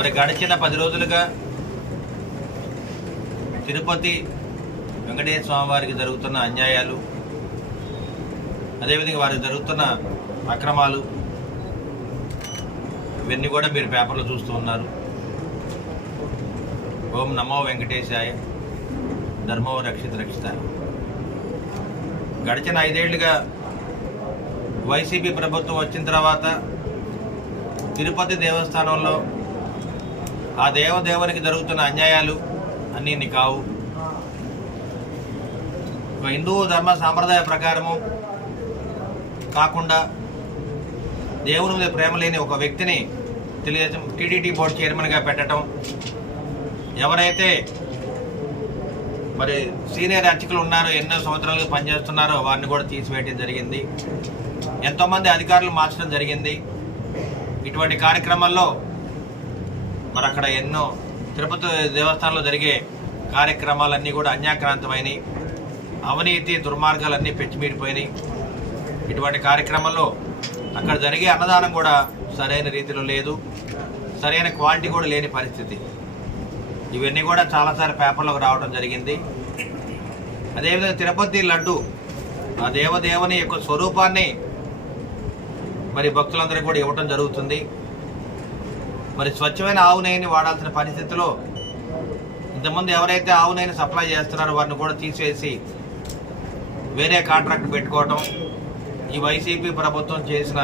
మరి గడిచిన పది రోజులుగా తిరుపతి వెంకటేశ్వర స్వామి వారికి జరుగుతున్న అన్యాయాలు అదేవిధంగా వారికి జరుగుతున్న అక్రమాలు ఇవన్నీ కూడా మీరు పేపర్లో చూస్తూ ఉన్నారు. ఓం నమో వెంకటేశాయ ధర్మో రక్షిత రక్షిత గడిచిన ఐదేళ్ళుగా వైసీపీ ప్రభుత్వం వచ్చిన తర్వాత తిరుపతి దేవస్థానంలో ఆ దేవదేవునికి జరుగుతున్న అన్యాయాలు అన్నీ ఇన్ని కావు. ఒక హిందూ ధర్మ సాంప్రదాయ ప్రకారము కాకుండా దేవుని మీద ప్రేమ లేని ఒక వ్యక్తిని తెలుగుదేశం టీడీటీ బోర్డు చైర్మన్గా పెట్టడం ఎవరైతే మరి సీనియర్ అర్చకులు ఉన్నారో ఎన్నో సంవత్సరాలుగా పనిచేస్తున్నారో వారిని కూడా తీసివేయడం జరిగింది. ఎంతోమంది అధికారులు మార్చడం జరిగింది. ఇటువంటి కార్యక్రమాల్లో మరి అక్కడ ఎన్నో తిరుపతి దేవస్థానంలో జరిగే కార్యక్రమాలన్నీ కూడా అన్యాక్రాంతమైనవి అవినీతి దుర్మార్గాలన్నీ పెంచిమీడిపోయినాయి ఇటువంటి కార్యక్రమంలో అక్కడ జరిగే అన్నదానం కూడా సరైన రీతిలో లేదు. సరైన క్వాలిటీ కూడా లేని పరిస్థితి. ఇవన్నీ కూడా చాలాసార్లు పేపర్లోకి రావడం జరిగింది. అదేవిధంగా తిరుపతి లడ్డు ఆ దేవదేవుని యొక్క స్వరూపాన్ని మరి భక్తులందరికీ కూడా ఇవ్వటం జరుగుతుంది. మరి స్వచ్ఛమైన ఆవు నెయ్యిని వాడాల్సిన పరిస్థితిలో ఇంతకుముందు ఎవరైతే ఆవు నెయ్యిని సప్లై చేస్తున్నారో వారిని కూడా తీసివేసి వేరే కాంట్రాక్ట్ పెట్టుకోవటం ఈ వైసీపీ ప్రభుత్వం చేసిన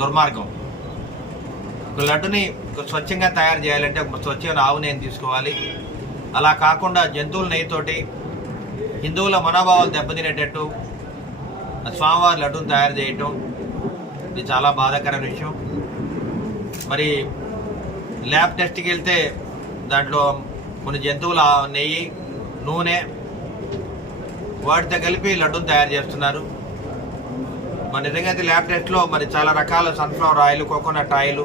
దుర్మార్గం. ఒక లడ్డుని ఒక స్వచ్ఛంగా తయారు చేయాలంటే ఒక స్వచ్ఛమైన ఆవు నెయ్యిని తీసుకోవాలి. అలా కాకుండా జంతువుల నెయ్యితోటి హిందువుల మనోభావాలు దెబ్బతినేటట్టు స్వామివారి లడ్డును తయారు చేయటం ఇది చాలా బాధాకరమైన విషయం. మరి ల్యాబ్ టెస్ట్కి వెళ్తే దాంట్లో కొన్ని జంతువుల నెయ్యి నూనె వాటితో కలిపి లడ్డూని తయారు చేస్తున్నారు. మరి నిజంగా అయితే ల్యాబ్ టెస్ట్లో మరి చాలా రకాల సన్ఫ్లవర్ ఆయిల్ కోకోనట్ ఆయిల్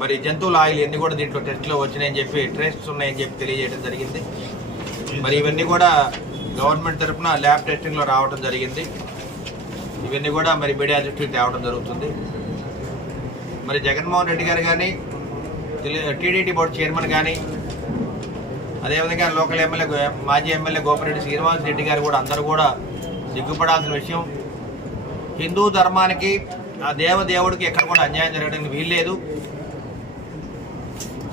మరి జంతువుల ఆయిల్ ఇవన్నీ కూడా దీంట్లో టెస్ట్లో వచ్చినాయని చెప్పి ట్రేస్ట్స్ ఉన్నాయని చెప్పి తెలియజేయడం జరిగింది. మరి ఇవన్నీ కూడా గవర్నమెంట్ తరఫున ల్యాబ్ టెస్టింగ్లో రావడం జరిగింది. ఇవన్నీ కూడా మరి మీడియా దృష్టికి తేవడం జరుగుతుంది. మరి జగన్మోహన్ రెడ్డి గారు కానీ టీడీటీ బోర్డు చైర్మన్ కానీ అదేవిధంగా లోకల్ ఎమ్మెల్యే మాజీ ఎమ్మెల్యే గోపిరెడ్డి శ్రీనివాస్ రెడ్డి గారు కూడా అందరూ కూడా సిగ్గుపడాల్సిన విషయం. హిందూ ధర్మానికి ఆ దేవదేవుడికి ఎక్కడ కూడా అన్యాయం జరగడానికి వీల్లేదు.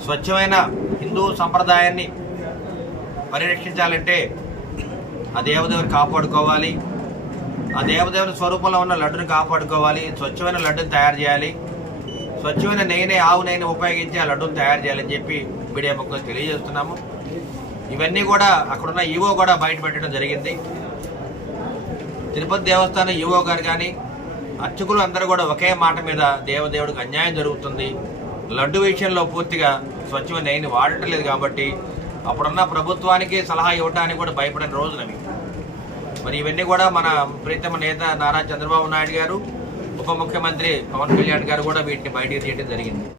స్వచ్ఛమైన హిందూ సంప్రదాయాన్ని పరిరక్షించాలంటే ఆ దేవదేవుని కాపాడుకోవాలి. ఆ దేవదేవుని స్వరూపంలో ఉన్న లడ్డుని కాపాడుకోవాలి. స్వచ్ఛమైన లడ్డుని తయారు చేయాలి. స్వచ్ఛమైన నెయ్యినే ఆవు నెయ్యిని ఉపయోగించి ఆ లడ్డూని తయారు చేయాలని చెప్పి మీడియా ముఖంగా తెలియజేస్తున్నాము. ఇవన్నీ కూడా అక్కడున్న ఈవో కూడా బయట పెట్టడం జరిగింది. తిరుపతి దేవస్థానం ఈవో గారు కానీ అర్చకులు అందరూ కూడా ఒకే మాట మీద దేవదేవుడికి అన్యాయం జరుగుతుంది. లడ్డు విషయంలో పూర్తిగా స్వచ్ఛమైన నెయ్యిని వాడటం లేదు కాబట్టి అప్పుడున్న ప్రభుత్వానికి సలహా ఇవ్వడానికి కూడా భయపడిన రోజులవి మరి ఇవన్నీ కూడా మన ప్రీతమ నేత నారా చంద్రబాబు నాయుడు గారు ఉప ముఖ్యమంత్రి పవన్ కళ్యాణ్ గారు కూడా వీటిని బయటకు తీయడం జరిగింది.